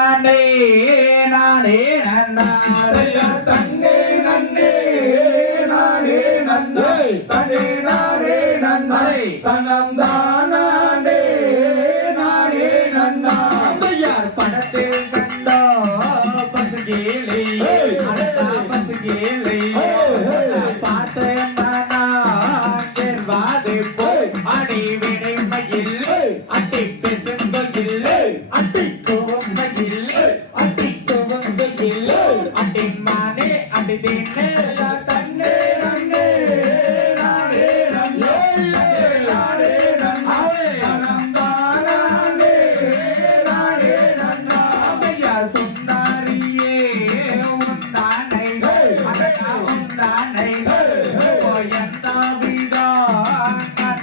நானே நானே நன்னா தன்னே நன்னே நானே நன்னை. தன்னே நானே நன்னை. தனம் தானே நானே நன்னா. அம்மையார் படத்தில் கண்டோ பசுகேலை பசுகேலை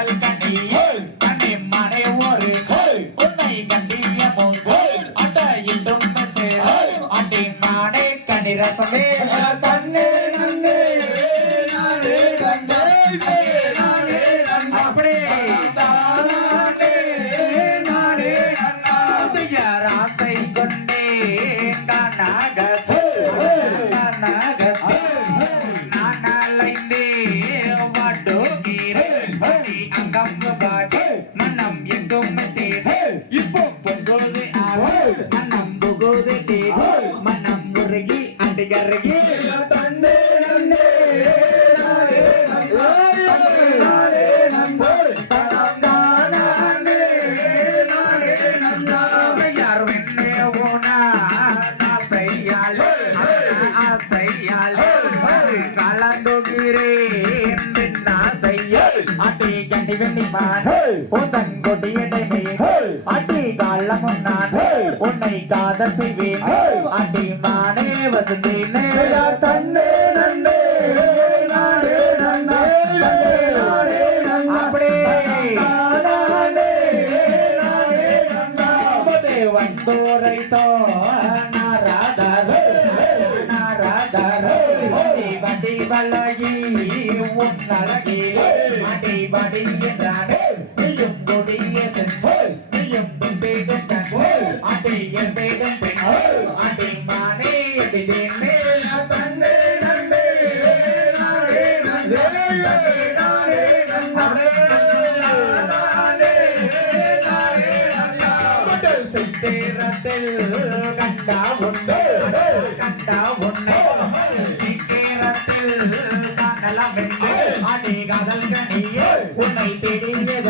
காதல் கண்ணியே கண்ணி மனை ஒரு உன்னை கண்டிய போது. அட இன்றும் சேர அடி மானே கனி ரசமே. தன்னே நன்னே நானே நன்னே வாடுகிறேன் அடி அங்கம் மனம் எங்கும் தேடு இப்போ பொங்கோது ஆறு மனம் புகுது தேடு மனம் முருகி அடி கருகி. தன்னே நன்னே நானே நானே நானே கலந்துகிறேன். கண்டி வெண்ணி மான் உந்தன் கொடியடை மேல் அடி காலம் நான் உன்னை காதல் செய்வேன். அடி மானே வசந்தேனே வடி வலகி உன் அழகி அடி வடி நீயும் கொடிய சென்று நீயும் தும்பேடன் கண்டு அடி என் பெண். அடி மானே அடி தன்னே நன்னே நானே நன்னே நானே சித்தேரத்தில் கண்டா ஒன்று கண்டா ஒன்று சித்தேரத்தில் காணலாம் என்று அடி காதல் கனியே உன்னை தேடியதன்று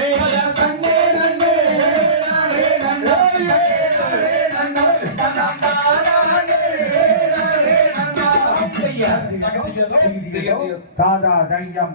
நானே நன்னா சாதா தையம்